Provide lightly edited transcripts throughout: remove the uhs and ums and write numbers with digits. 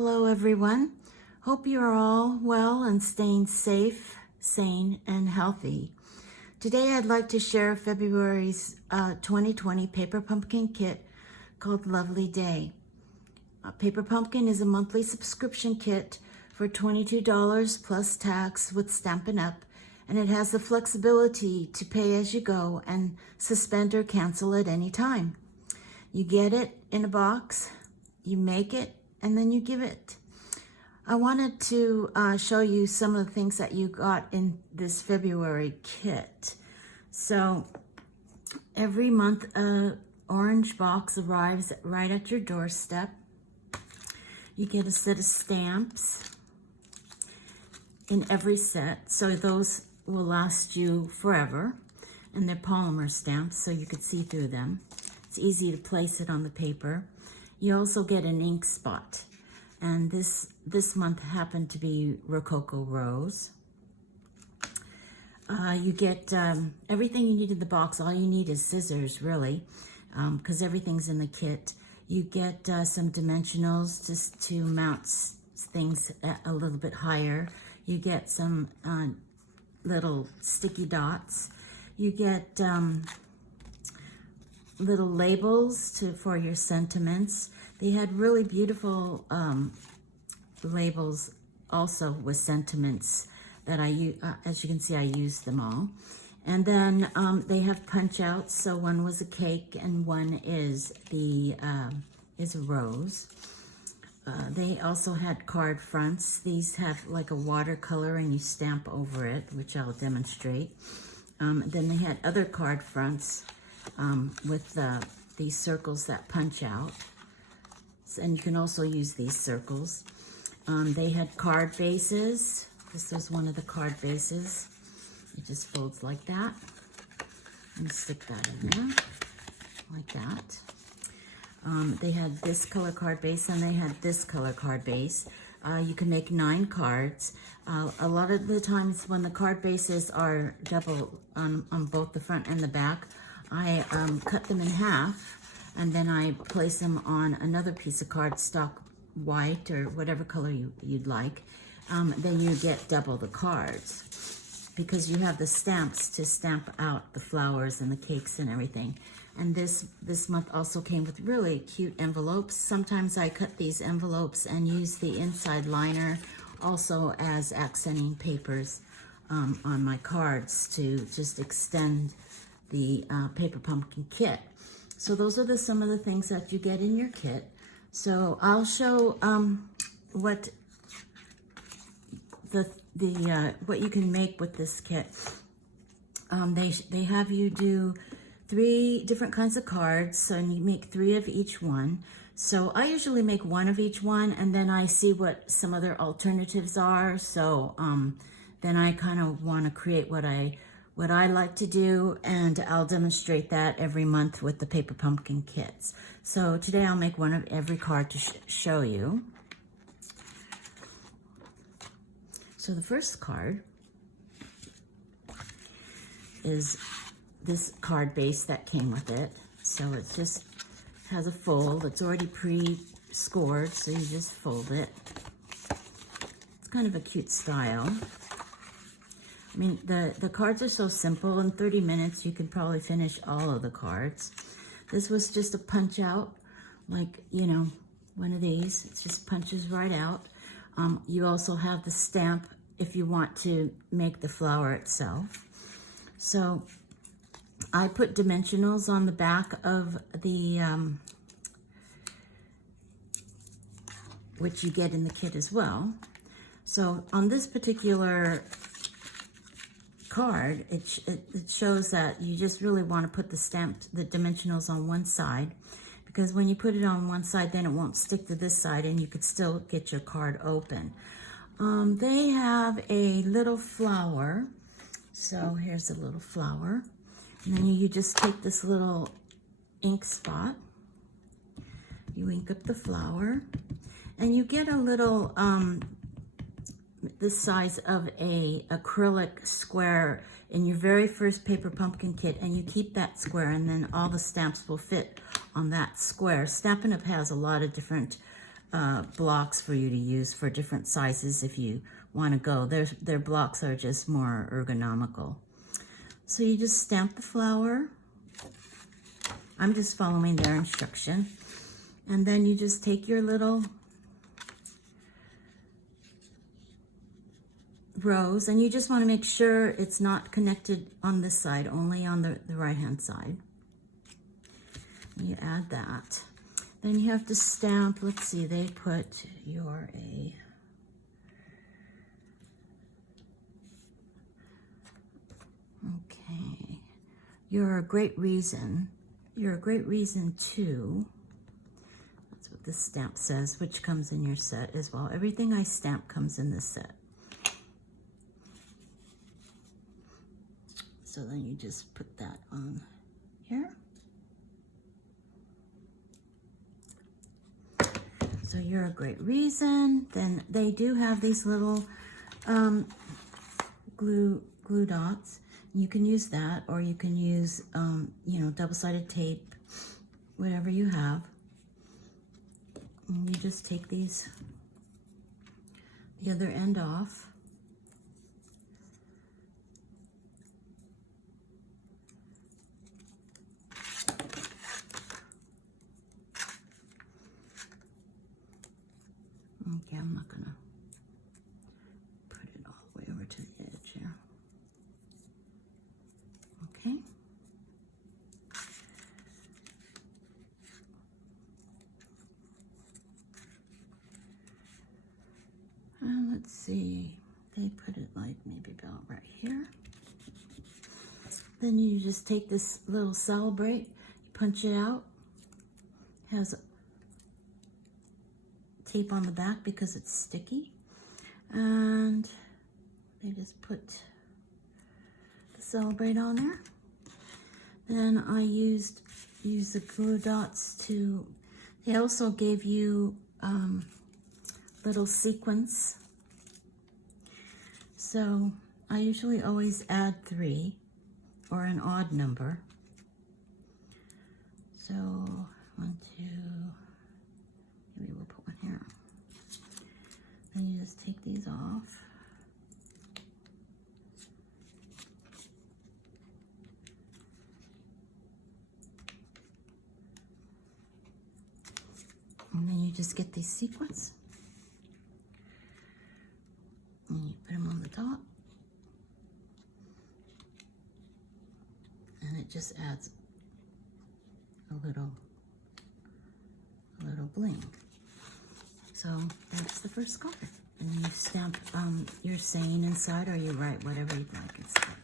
Hello everyone. Hope you are all well and staying safe, sane, and healthy. Today I'd like to share February's 2020 Paper Pumpkin kit called Lovely Day. Paper Pumpkin is a monthly subscription kit for $22 plus tax with Stampin' Up, and it has the flexibility to pay as you go and suspend or cancel at any time. You get it in a box, you make it, and then you give it. I wanted to show you some of the things that you got in this February kit. So every month an orange box arrives right at your doorstep. You get a set of stamps in every set, so those will last you forever, and they're polymer stamps so you could see through them. It's easy to place it on the paper. You also get an ink spot, and this month happened to be Rococo Rose. You get everything you need in the box. All you need is scissors, really, because everything's in the kit. You get some dimensionals just to mount things a little bit higher. You get some little sticky dots. You get little labels for your sentiments. They had really beautiful labels also with sentiments that as you can see, I used them all. And then they have punch outs. So one was a cake and one is a rose. They also had card fronts. These have like a watercolor and you stamp over it, which I'll demonstrate. Then they had other card fronts with these circles that punch out. And you can also use these circles. They had card bases. This is one of the card bases. It just folds like that. And stick that in there, like that. They had this color card base and they had this color card base. You can make 9 cards. A lot of the times when the card bases are double on both the front and the back, I cut them in half and then I place them on another piece of cardstock, white or whatever color you'd like. Then you get double the cards because you have the stamps to stamp out the flowers and the cakes and everything. And this month also came with really cute envelopes. Sometimes I cut these envelopes and use the inside liner also as accenting papers on my cards to just extend the Paper Pumpkin kit. So those are some of the things that you get in your kit. So I'll show what what you can make with this kit. They have you do 3 different kinds of cards, so you make 3 of each one. So I usually make 1 of each one, and then I see what some other alternatives are. So then I kind of want to create what I like to do, and I'll demonstrate that every month with the Paper Pumpkin kits. So today I'll make 1 of every card to show you. So the first card is this card base that came with it. So it just has a fold. It's already pre-scored, so you just fold it. It's kind of a cute style. I mean, the cards are so simple. In 30 minutes, you can probably finish all of the cards. This was just a punch out, like, you know, one of these. It just punches right out. You also have the stamp if you want to make the flower itself. So I put dimensionals on the back of the, which you get in the kit as well. So on this particular card, it shows that you just really want to put the dimensionals on one side, because when you put it on one side, then it won't stick to this side and you could still get your card open. They have a little flower. So here's a little flower. And then you just take this little ink spot, you ink up the flower, and you get a little, the size of a acrylic square in your very first Paper Pumpkin kit, and you keep that square, and then all the stamps will fit on that square. Stampin' Up has a lot of different blocks for you to use for different sizes if you want to go. Their blocks are just more ergonomical. So you just stamp the flower. I'm just following their instruction. And then you just take your little rows, and you just want to make sure it's not connected on this side, only on the right hand side. You add that. Then you have to stamp, let's see, they put you're a okay. You're a great reason. You're a great reason too. That's what this stamp says, which comes in your set as well. Everything I stamp comes in this set. So then you just put that on here. So you're a great reason. Then they do have these little glue dots. You can use that, or you can use you know, double-sided tape, whatever you have. And you just take the other end off. Okay, I'm not gonna put it all the way over to the edge here. Okay. And let's see, they put it like maybe about right here. Then you just take this little celebrate, you punch it out. It has tape on the back because it's sticky, and they just put the celebrate on there. Then I used the glue dots to, they also gave you little sequins. So I usually always add 3 or an odd number. So 1, 2, maybe we'll put one here. Then you just take these off. And then you just get these sequins. And you put them on the top. And it just adds a little bling. So that's the first card. And you stamp your saying inside, or you write whatever you'd like inside.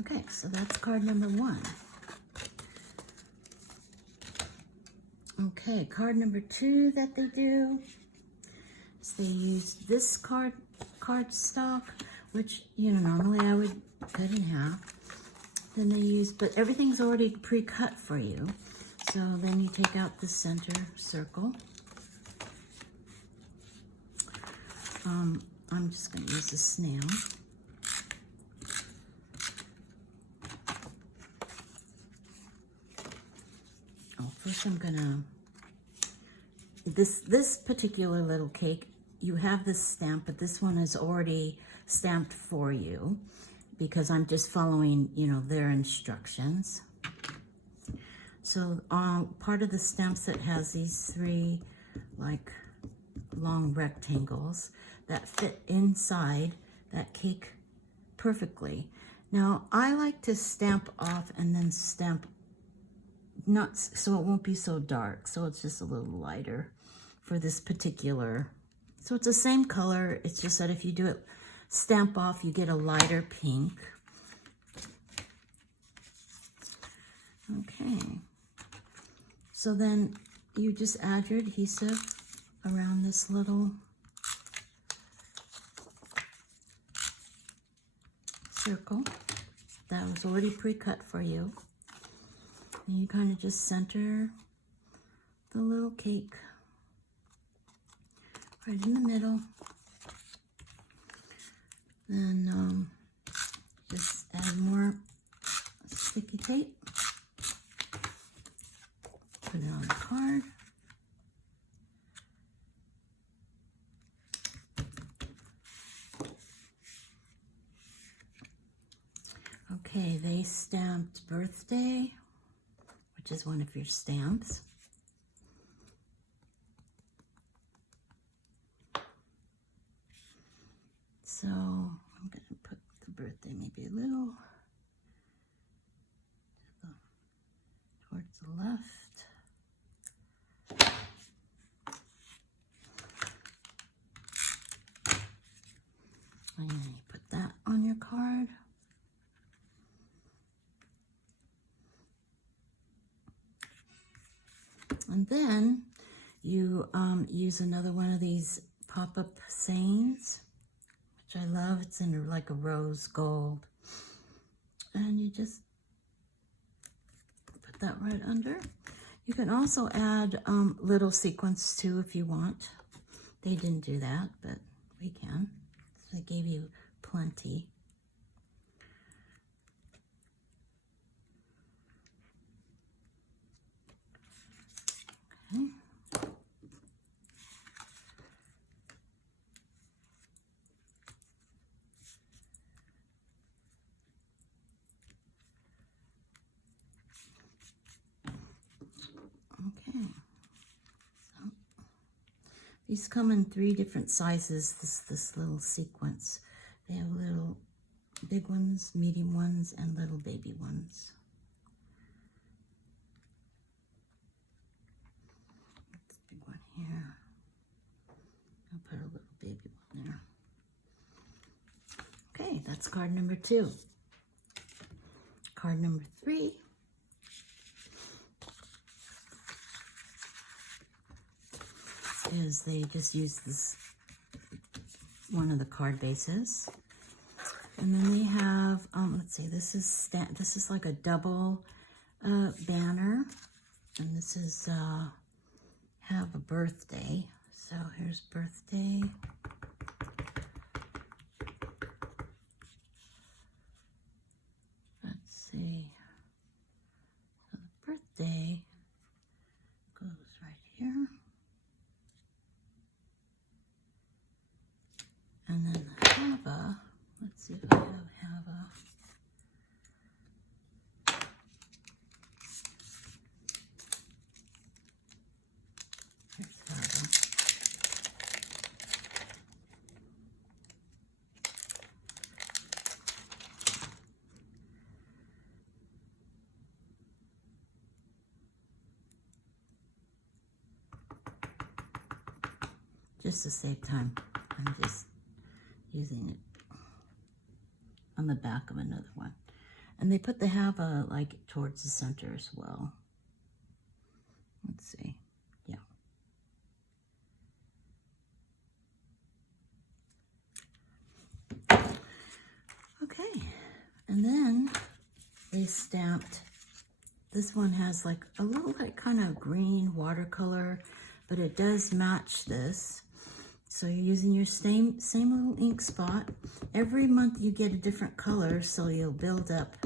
Okay, so that's card number 1. Okay, card number 2 that they do is they use this cardstock, which, you know, normally I would cut in half. Then they use, but everything's already pre-cut for you. So then you take out the center circle. I'm just going to use a snail. Oh, first I'm going to, this particular little cake, you have this stamp, but this one is already stamped for you because I'm just following, you know, their instructions. So part of the stamp set has these 3 like long rectangles that fit inside that cake perfectly. Now I like to stamp off and then stamp not so it won't be so dark, so it's just a little lighter for this particular. So it's the same color, it's just that if you do it stamp off, you get a lighter pink. Okay, so then you just add your adhesive around this little circle that was already pre-cut for you. And you kind of just center the little cake right in the middle. Then just add more sticky tape. Put it on the card. Okay, they stamped birthday, which is one of your stamps. So I'm going to put the birthday maybe a little towards the left. And you put that on your card. And then you use another one of these pop-up sayings, which I love. It's in like a rose gold. And you just put that right under. You can also add little sequins too if you want. They didn't do that, but we can. So I gave you plenty. Okay. Okay. So these come in 3 different sizes, this little sequence. They have little big ones, medium ones, and little baby ones. That's a big one here. I'll put a little baby one there. Okay, that's card number 2. Card number 3. Is they just use this one of the card bases, and then they have let's see, this is like a double banner, and this is have a birthday. So here's birthday. Let's see. So the birthday goes right here. And then the Hava, let's see if I have Hava. Here's Hava. Just to save time, I'm just using it on the back of another one. And they put the Hava like towards the center as well. Let's see. Yeah. Okay. And then they stamped, this one has like a little like kind of green watercolor, but it does match this. So you're using your same little ink spot. Every month you get a different color, so you'll build up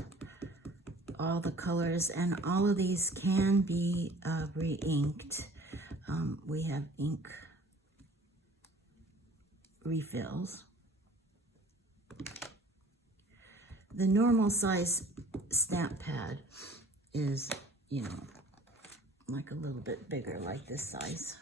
all the colors, and all of these can be re-inked. We have ink refills. The normal size stamp pad is, you know, like a little bit bigger, like this size.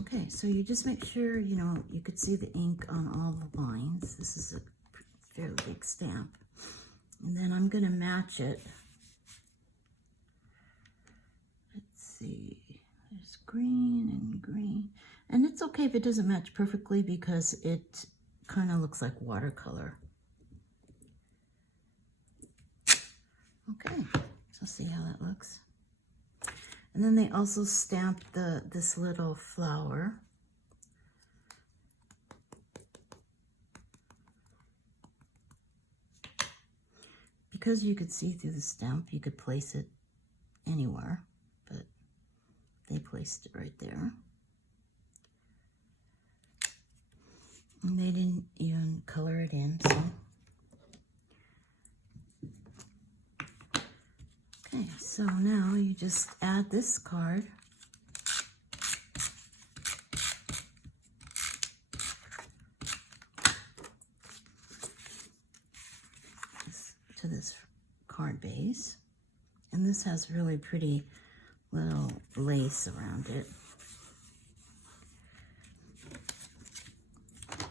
Okay, so you just make sure, you know, you could see the ink on all the lines. This is a fairly big stamp. And then I'm going to match it. Let's see, there's green and green. And it's okay if it doesn't match perfectly because it kind of looks like watercolor. Okay, so see how that looks. And then they also stamped this little flower. Because you could see through the stamp, you could place it anywhere, but they placed it right there. And they didn't even color it in, so. Okay, so now you just add this card. to this card base. And this has really pretty little lace around it.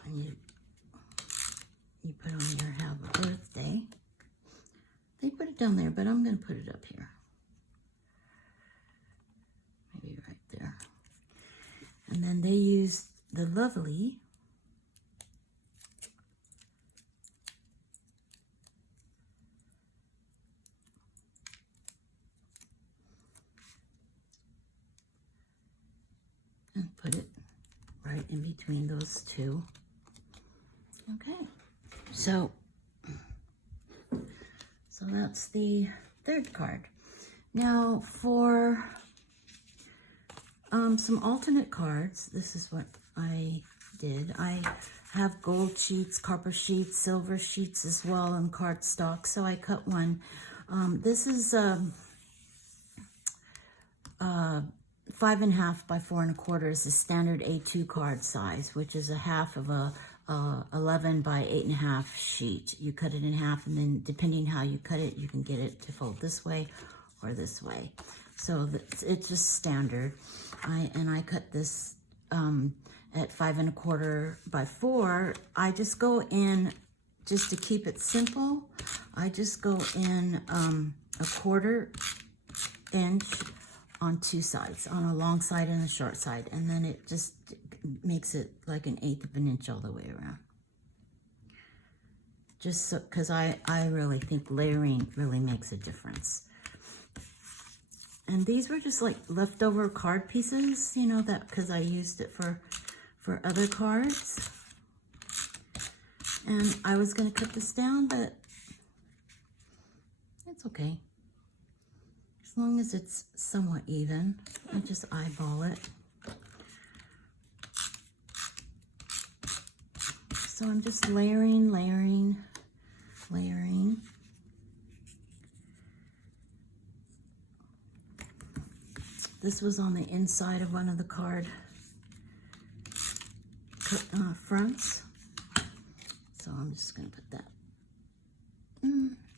And you put on your have a birthday. They put it down there, but I'm going to put it up here. Maybe right there. And then they used the lovely and put it right in between those two. Okay, so that's the third card. Now for some alternate cards, this is what I did. I have gold sheets, copper sheets, silver sheets as well, and cardstock. So I cut one. This is 5.5 by 4 1/4 is the standard A2 card size, which is a half of a 11 by 8.5 sheet. You cut it in half, and then depending how you cut it, you can get it to fold this way or this way. So it's just standard. I cut this at 5 1/4 by 4. I just go in, just to keep it simple, I just go in a 1/4 inch on two sides, on a long side and a short side, and then it just makes it like 1/8 of an inch all the way around. Just so, because I really think layering really makes a difference. And these were just like leftover card pieces, you know, that because I used it for other cards. And I was going to cut this down, but it's okay. As long as it's somewhat even, I just eyeball it. So I'm just layering. This was on the inside of one of the card fronts. So I'm just going to put that.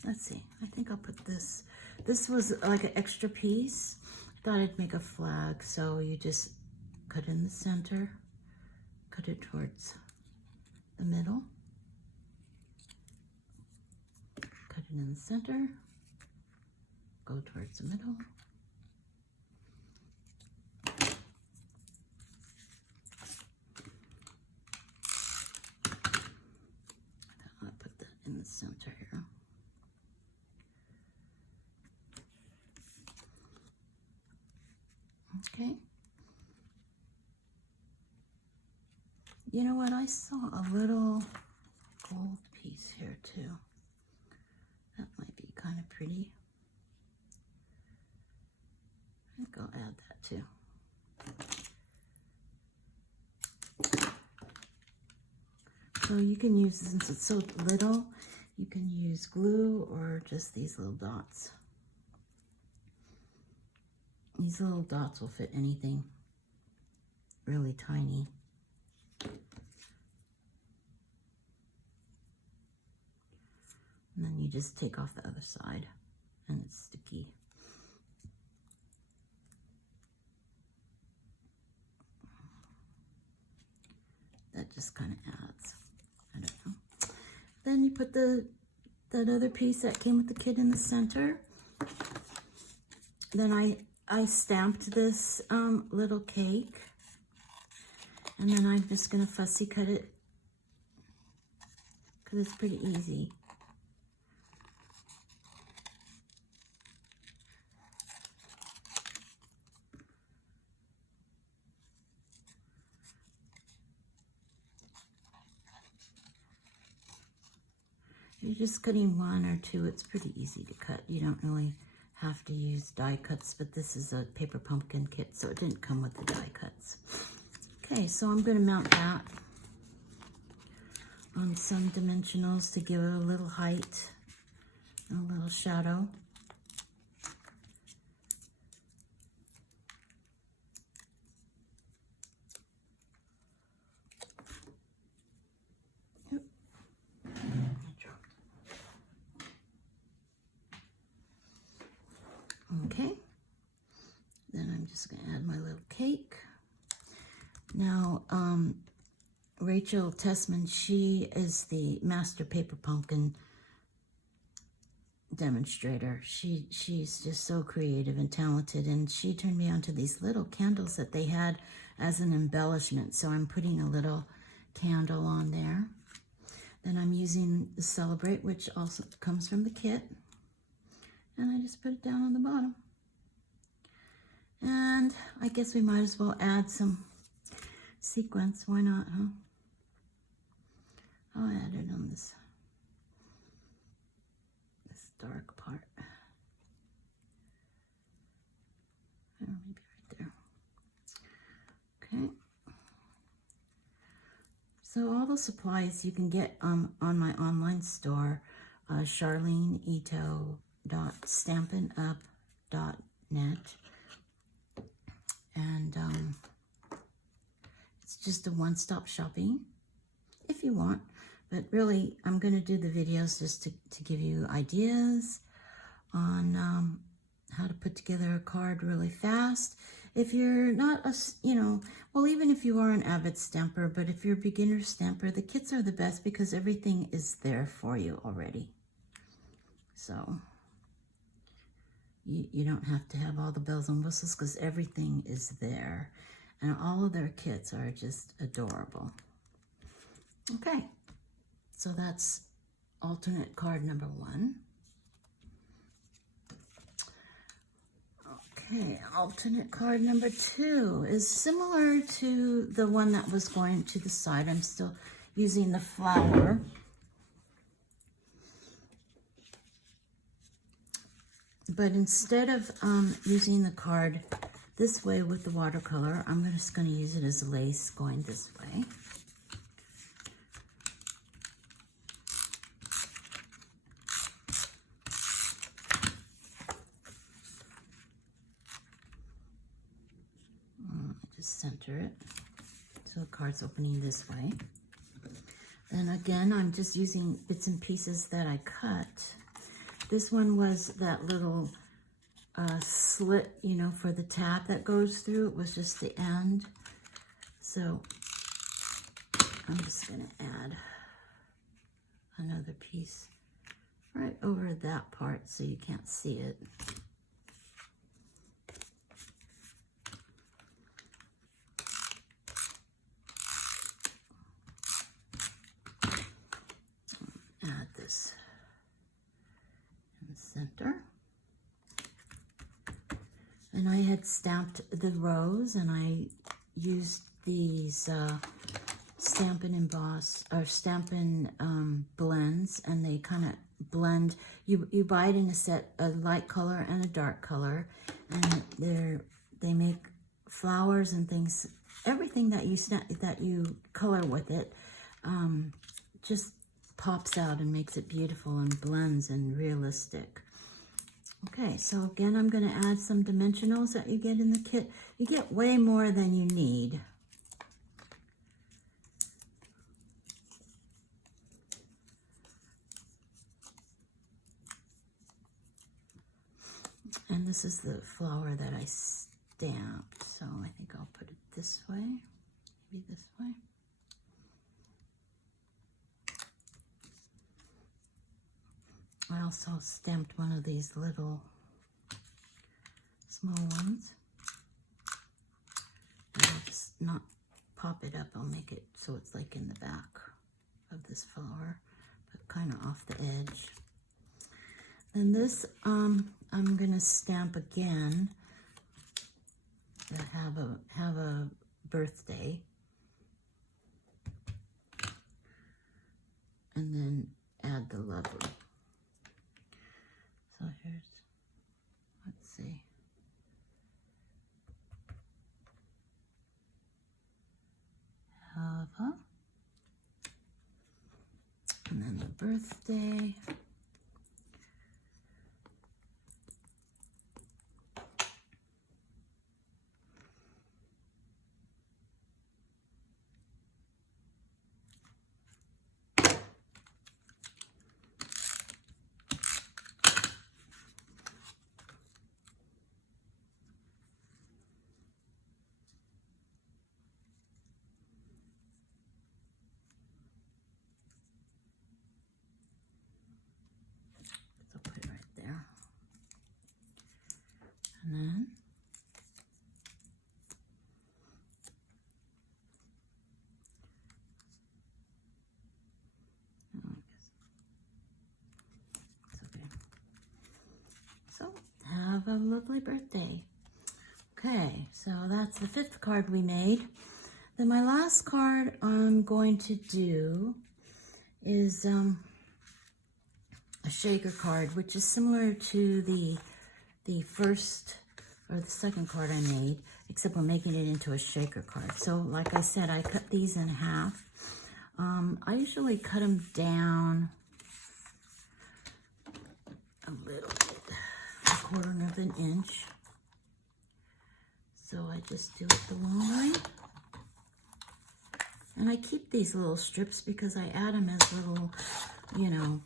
Let's see. I think I'll put this. This was like an extra piece. I thought I'd make a flag. So you just cut in the center, cut it towards the middle, cut it in the center, go towards the middle. I'll put that in the center here. Okay. You know what? I saw a little gold piece here too. That might be kind of pretty. I think I'll add that too. So you can use, since it's so little, you can use glue or just these little dots. These little dots will fit anything really tiny. And then you just take off the other side, and it's sticky. That just kind of adds, I don't know. Then you put that other piece that came with the kit in the center. Then I stamped this little cake, and then I'm just gonna fussy cut it because it's pretty easy. You're just cutting one or two. It's pretty easy to cut. You don't really have to use die cuts, but this is a paper pumpkin kit, so it didn't come with the die cuts. Okay, so I'm going to mount that on some dimensionals to give it a little height and a little shadow. Rachel Tessman, she is the master paper pumpkin demonstrator. She's just so creative and talented, and she turned me on to these little candles that they had as an embellishment. So I'm putting a little candle on there. Then I'm using the Celebrate, which also comes from the kit, and I just put it down on the bottom. And I guess we might as well add some sequins. Why not, huh? I'll add it on this dark part. Or maybe right there. Okay. So all the supplies you can get on my online store, SharleenIto.Stampinup.net. And it's just a one-stop shopping if you want. But really, I'm going to do the videos just to give you ideas on how to put together a card really fast. If you're not well, even if you are an avid stamper, but if you're a beginner stamper, the kits are the best because everything is there for you already. So you don't have to have all the bells and whistles because everything is there. And all of their kits are just adorable. Okay. So that's alternate card number 1. Okay, alternate card number 2 is similar to the one that was going to the side. I'm still using the flower. But instead of using the card this way with the watercolor, I'm just going to use it as lace going this way. Center it so the card's opening this way. Then again, I'm just using bits and pieces that I cut. This one was that little slit, for the tab that goes through. It was just the end. So I'm just going to add another piece right over that part so you can't see it. Add this in the center. And I had stamped the rows, and I used these Stampin' Emboss or Stampin' blends, and they kind of blend. You buy it in a set, a light color and a dark color, and they make flowers and things. Everything that you color with it just pops out and makes it beautiful and blends and realistic. Okay, so again, I'm going to add some dimensionals that you get in the kit. You get way more than you need. And this is the flower that I stamped, so I think I'll put it this way, maybe this way. I also stamped one of these little small ones. And I'll just not pop it up. I'll make it so it's like in the back of this flower, but kind of off the edge. And this, I'm gonna stamp again that have a birthday, and then add the lovely. So here's, let's see. Hava. And then the birthday. have a lovely birthday. Okay, so that's the 5th card we made. Then my last card I'm going to do is a shaker card, which is similar to the first or the second card I made, except we're making it into a shaker card. So like I said, I cut these in half. I usually cut them down a little bit, 1/4 of an inch. So I just do it the long way. And I keep these little strips because I add them as little, you know,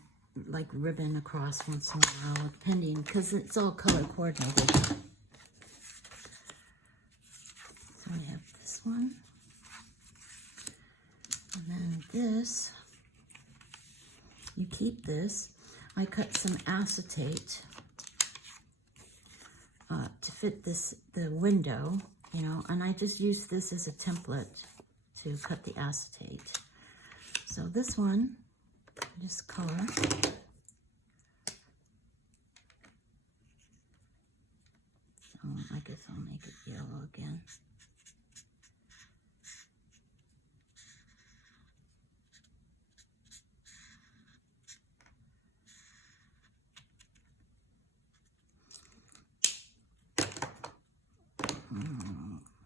like ribbon across once in a while, depending, because it's all color coordinated. So I have this one. And then this, you keep this. I cut some acetate to fit the window, you know, and I just use this as a template to cut the acetate. So this one, just color. So I guess I'll make it yellow again.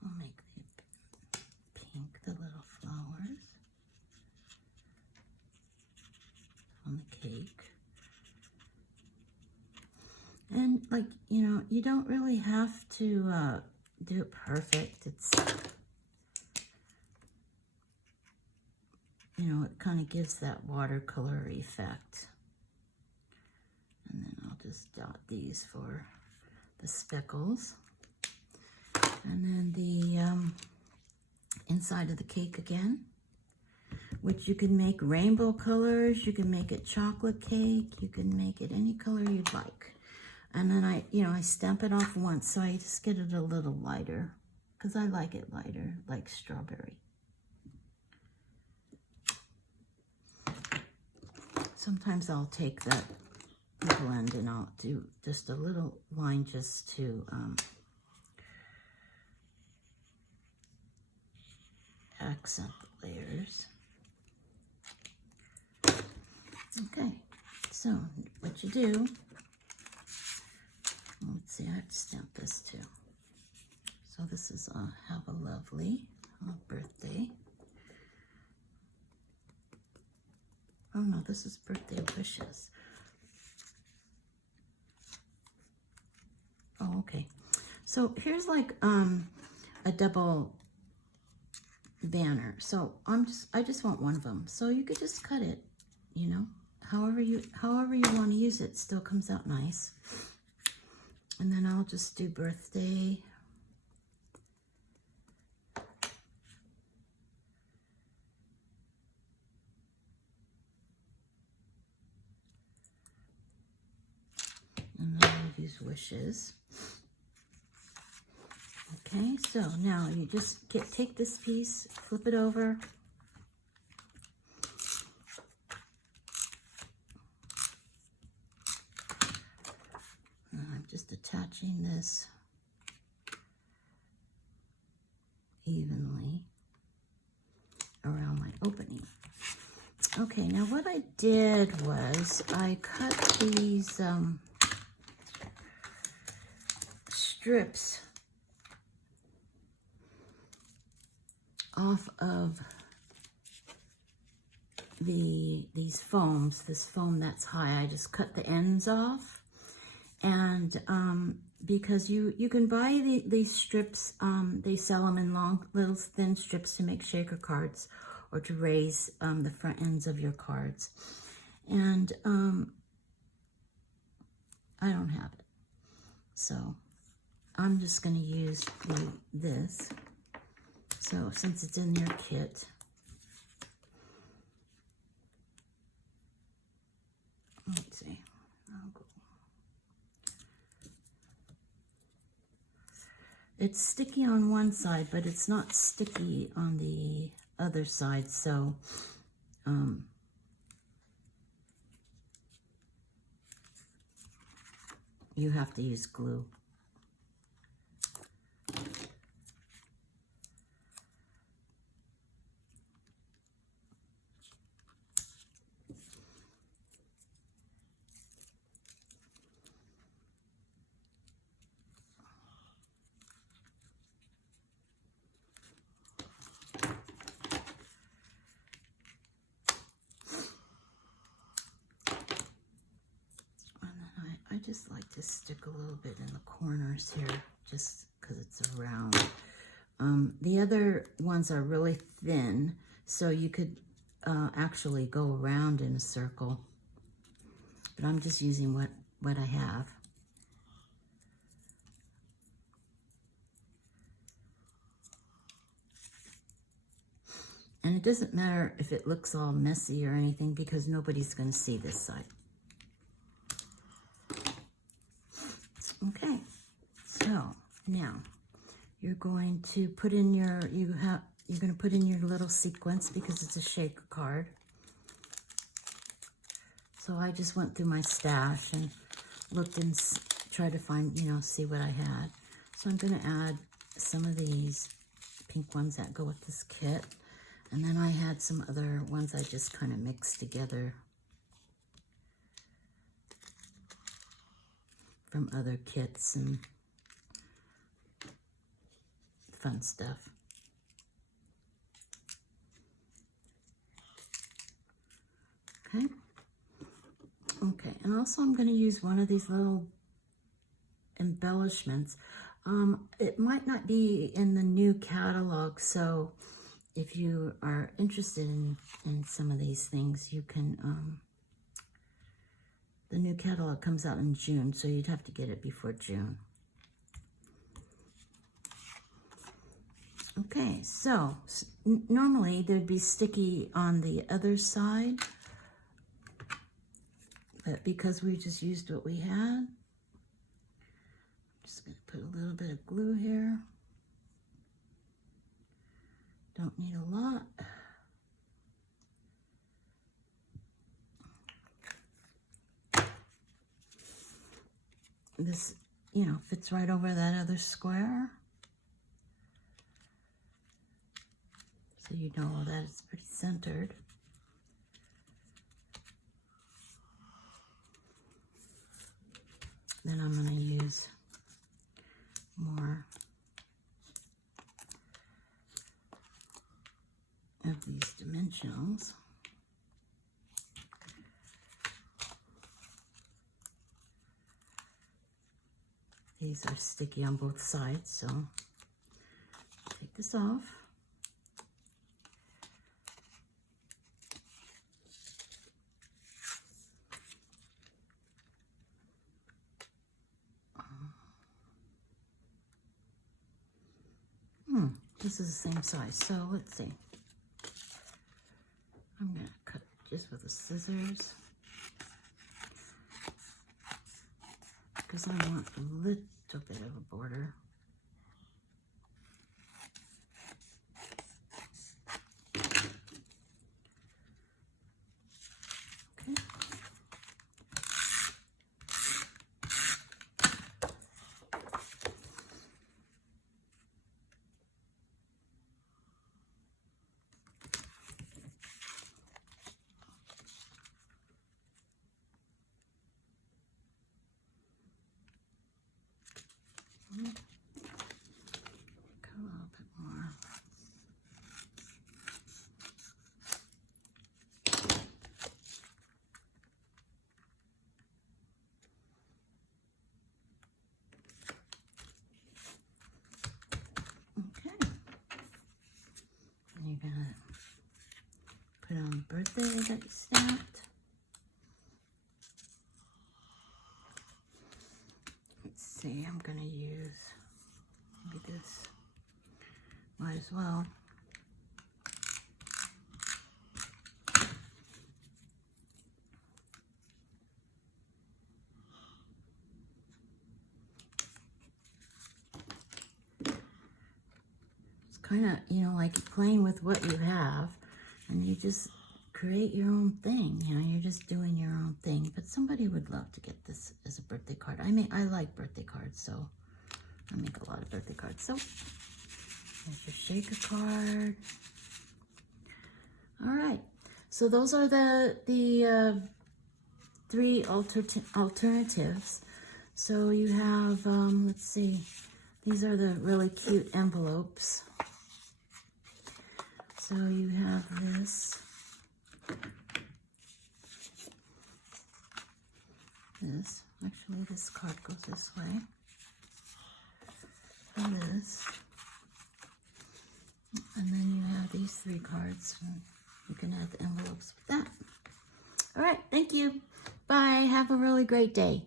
I'll make the pink, the little flowers on the cake. And like, you know, you don't really have to do it perfect. It's, you know, it kind of gives that watercolor effect. And then I'll just dot these for the speckles. And then the inside of the cake again, which you can make rainbow colors, you can make it chocolate cake, you can make it any color you'd like. And then I stamp it off once, so I just get it a little lighter, because I like it lighter, like strawberry. Sometimes I'll take that blend and I'll do just a little line just to accent the layers. Okay, so what you do, let's see, I have to stamp this too. So this is have a lovely birthday. Oh no, this is birthday wishes. Oh, okay. So here's like a double banner. So I just want one of them. So you could just cut it, you know, however you want to use it, still comes out nice. And then I'll just do birthday. And then I'll use wishes. Okay, so now you just take this piece, flip it over. And I'm just attaching this evenly around my opening. Okay, now what I did was I cut these strips off of these foams, this foam that's high. I just cut the ends off, and because you can buy these strips, they sell them in long little thin strips to make shaker cards or to raise the front ends of your cards, and I don't have it, so I'm just going to use this. So since it's in their kit, let's see, I'll go. It's sticky on one side, but it's not sticky on the other side, so you have to use glue. just like to stick a little bit in the corners here, just because it's around. The other ones are really thin, so you could actually go around in a circle. But I'm just using what I have. And it doesn't matter if it looks all messy or anything, because nobody's going to see this side. Okay, so now you're going to put in your, you're going to put in your little sequence because it's a shaker card. So I just went through my stash and looked and tried to find, see what I had. So I'm going to add some of these pink ones that go with this kit. And then I had some other ones I just kind of mixed together from other kits and fun stuff. Okay. Okay, and also I'm going to use one of these little embellishments. It might not be in the new catalog, so if you are interested in some of these things, you can, the new catalog comes out in June, so you'd have to get it before June. Okay, so normally there'd be sticky on the other side, but because we just used what we had, I'm just going to put a little bit of glue here. Don't need a lot. This, fits right over that other square. So you know that it's pretty centered. Then I'm going to use more of these dimensionals. These are sticky on both sides, so take this off. This is the same size, so let's see. I'm going to cut just with the scissors because I want a little bit of a border. Okay. Cut a little bit more. Okay. And you're gonna put on birthday that you stamped. Let's see, I'm gonna use maybe this. Might as well. It's kind of, like playing with what you have, and you just create your own thing. You're just doing your own thing. But somebody would love to get this as a birthday card. I like birthday cards, so I make a lot of birthday cards. So there's your shaker card. All right. So those are the three alternatives. So you have, let's see, these are the really cute envelopes. So you have this. Actually, this card goes this way. And this. And then you have these 3 cards. You can add the envelopes with that. All right, thank you. Bye. Have a really great day.